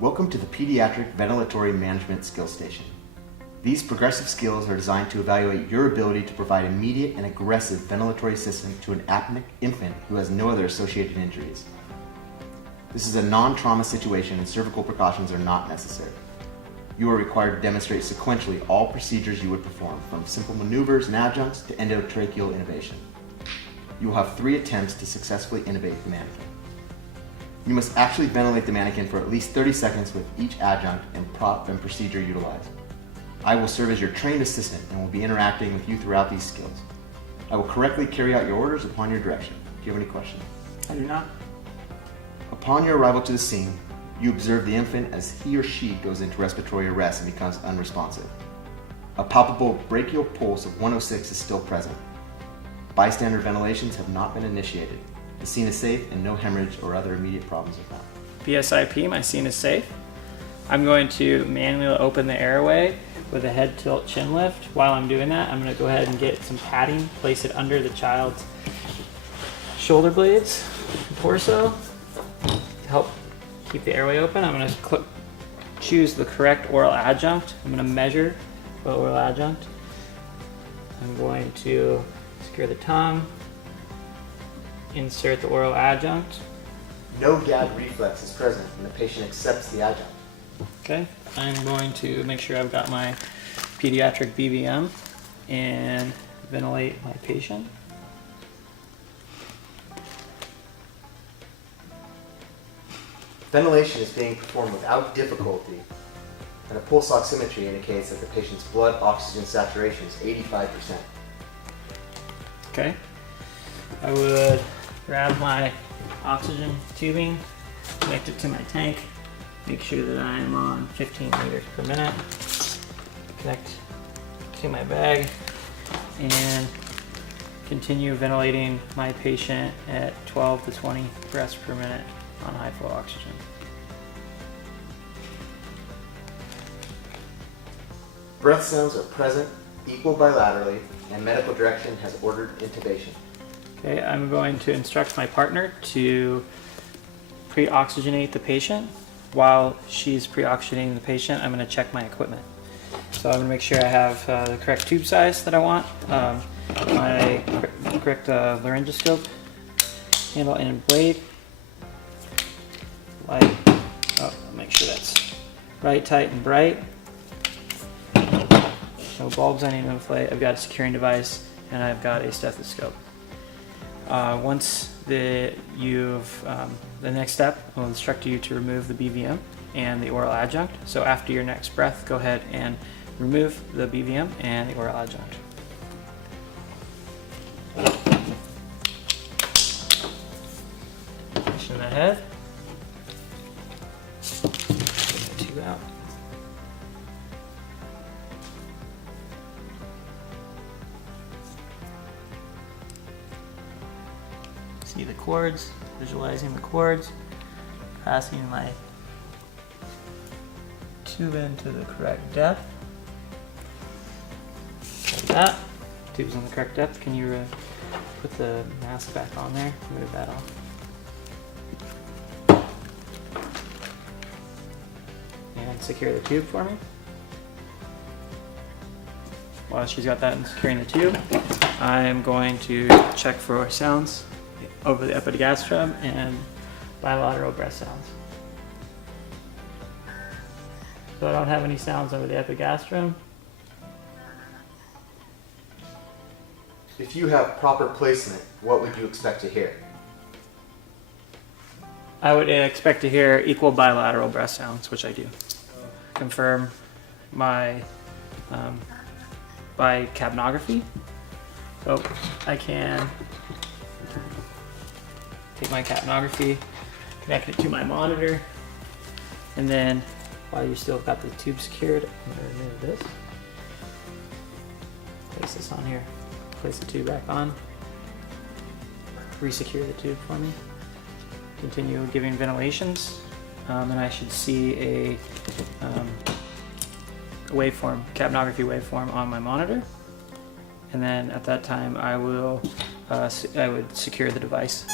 Welcome to the Pediatric Ventilatory Management Skill Station. These progressive skills are designed to evaluate your ability to provide immediate and aggressive ventilatory assistance to an apneic infant who has no other associated injuries. This is a non-trauma situation and surgical precautions are not necessary. You are required to demonstrate sequentially all procedures you would perform, from simple maneuvers and adjuncts to endotracheal intubation. You will have 3 attempts to successfully intubate the mannequin. You must actually ventilate the mannequin for at least 30 seconds with each adjunct and prop and procedure utilized. I will serve as your trained assistant and will be interacting with you throughout these skills. I will correctly carry out your orders upon your direction. Do you have any questions? I do not. Upon your arrival to the scene, you observe the infant as he or she goes into respiratory arrest and becomes unresponsive. A palpable brachial pulse of 106 is still present. Bystander ventilations have not been initiated. The scene is safe and no hemorrhage or other immediate problems are found. BSIP, my scene is safe. I'm going to manually open the airway with a head tilt chin lift. While I'm doing that, I'm going to go ahead and get some padding, place it under the child's shoulder blades, torso, to help keep the airway open. I'm going to choose the correct oral adjunct. I'm going to measure the oral adjunct. I'm going to secure the tongue, insert the oral adjunct. No gag reflex is present and the patient accepts the adjunct. Okay, I'm going to make sure I've got my pediatric BVM and ventilate my patient. Ventilation is being performed without difficulty, and a pulse oximetry indicates that the patient's blood oxygen saturation is 85%. Okay, I would grab my oxygen tubing, connect it to my tank, make sure that I am on 15 liters per minute, connect to my bag, and continue ventilating my patient at 12 to 20 breaths per minute on high flow oxygen. Breath sounds are present, equal bilaterally, and medical direction has ordered intubation. Okay, I'm going to instruct my partner to pre-oxygenate the patient. While she's pre-oxygenating the patient, I'm going to check my equipment. So I'm going to make sure I have the correct tube size that I want, my correct laryngoscope, handle and blade, light, make sure that's right, tight, and bright. No bulbs I need to inflate. I've got a securing device and I've got a stethoscope. Once the next step, I'll instruct you to remove the BVM and the oral adjunct. So after your next breath, go ahead and remove the BVM and the oral adjunct. Position the head. Get the tube out. See the cords, visualizing the cords, passing my tube into the correct depth. Like that. Tube's in the correct depth. Can you put the mask back on there? Move that off. And secure the tube for me. While she's got that and securing the tube, I'm going to check for sounds over the epigastrum and bilateral breath sounds. So I don't have any sounds over the epigastrum. If you have proper placement, what would you expect to hear? I would expect to hear equal bilateral breath sounds, which I do. Confirm my by capnography. So I can take my capnography, connect it to my monitor, and then while you still got the tube secured, I'm going to remove this. Place this on here. Place the tube back on. Resecure the tube for me. Continue giving ventilations, and I should see a waveform, capnography waveform on my monitor. And then at that time, I would secure the device.